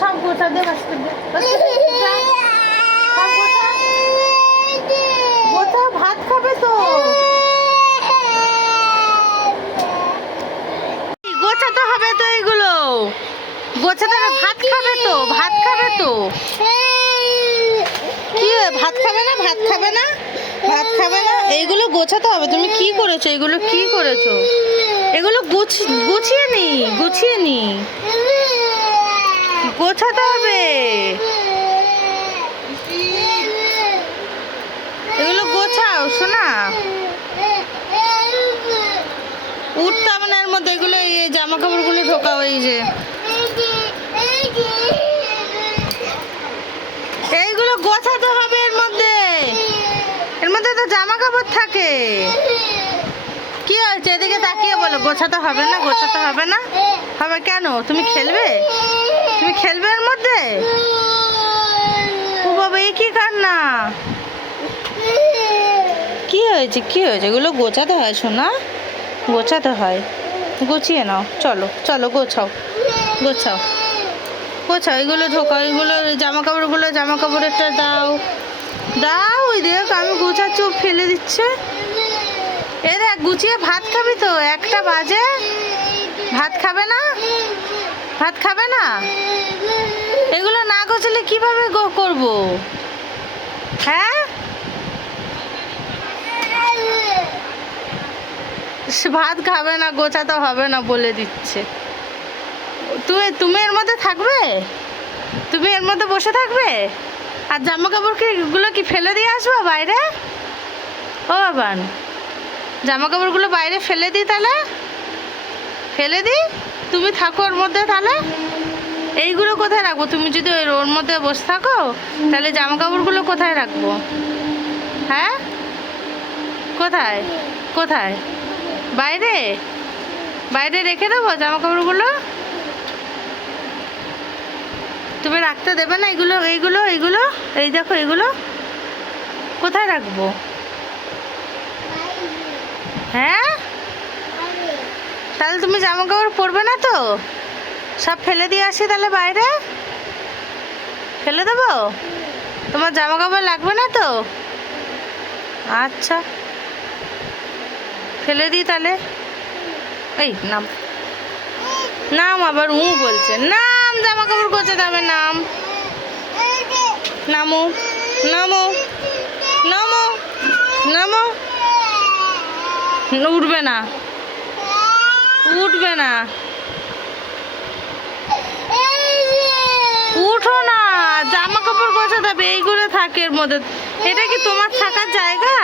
সব গোছা দে, বাস্কেট দে, সব গোছা। গোছা, ভাত খাবে তো। গোছাতে হবে তো এইগুলো, গোছাতে হবে। ভাত খাবে তো, ভাত খাবে তো। কি ভাত খাবে না? ভাত খাবে না? ভাত খাবে না? এইগুলো গোছাতে হবে। তুমি কি করেছো? এগুলো কি করেছো? এগুলো গুছিয়ে নি, গুছিয়ে নি, গোছাতে হবে। এগুলো গোছাও শোনা। উঠতে হবে না এর মধ্যে। এগুলো এই জামা কাপড়গুলো ঢোকাও। এই যে এইগুলো গোছাতে হবে এর মধ্যে। এর মধ্যে তো জামা কাপড় থাকে। কি হয়েছে? এদিকে তাকিয়ে বলো। গোছাতে হবে না? গোছাতে হবে না? হবে কেন? তুমি খেলবে? তুমি খেলবে এর মধ্যে? ও বাবা, এই কি কান্না? কি হয়েছে? কি হয়েছে? এগুলো গোছাতে হয় শোনা, গোছাতে হয়। গুছিয়ে নাও। চলো চলো, গোছাও গোছাও গোছাও। এগুলো ঢোকাও। এগুলো জামা কাপড়গুলো, জামা কাপড়েরটা দাও দাও। ওই দেখ আমি গোছাচ্ছি, ও ফেলে দিচ্ছে। এ দেখ, গুছিয়ে ভাত খাবি তো? 1টা বাজে, ভাত খাবে না? ভাত খাবে না? এগুলো না গোছালে কিভাবে করবো? হ্যাঁ, ভাত খাবে না, গোছাতে হবে না বলে দিচ্ছে। তুমি এর মধ্যে থাকবে? তুমি এর মধ্যে বসে থাকবে? আর জামা কাপড় গুলো কি ফেলে দিয়ে আসবো বাইরে? ও বাবান, জামা কাপড়গুলো বাইরে ফেলে দিই তাহলে? ফেলে দিই? তুমি থাকো ওর মধ্যে তাহলে। এইগুলো কোথায় রাখবো? তুমি যদি ওর মধ্যে বসে থাকো তাহলে জামা কাপড়গুলো কোথায় রাখবো? হ্যাঁ, কোথায়? কোথায়? বাইরে? বাইরে রেখে দেবো জামা কাপড়গুলো? তুমি রাখতে দেবে না এগুলো? এইগুলো এইগুলো এই দেখো, এগুলো কোথায় রাখবো? হ্যাঁ, তাহলে তুমি জামা কাপড় পরবে না তো? সব ফেলে দিয়ে আসি তাহলে বাইরে? ফেলে দেবো? তোমার জামা কাপড় লাগবে না তো? আচ্ছা, ফেলে দিই তাহলে। এই নাম, নাম আবার বলছে। নাম, জামা কাপড় গোছাতে হবে। নাম, নামো নামো নামো নামো। উঠবে না, উঠবে না। উঠো না, জামা কাপড় গোছাতে হবে। এইগুলো থাকে এর মধ্যে। এটা কি তোমার থাকার জায়গা?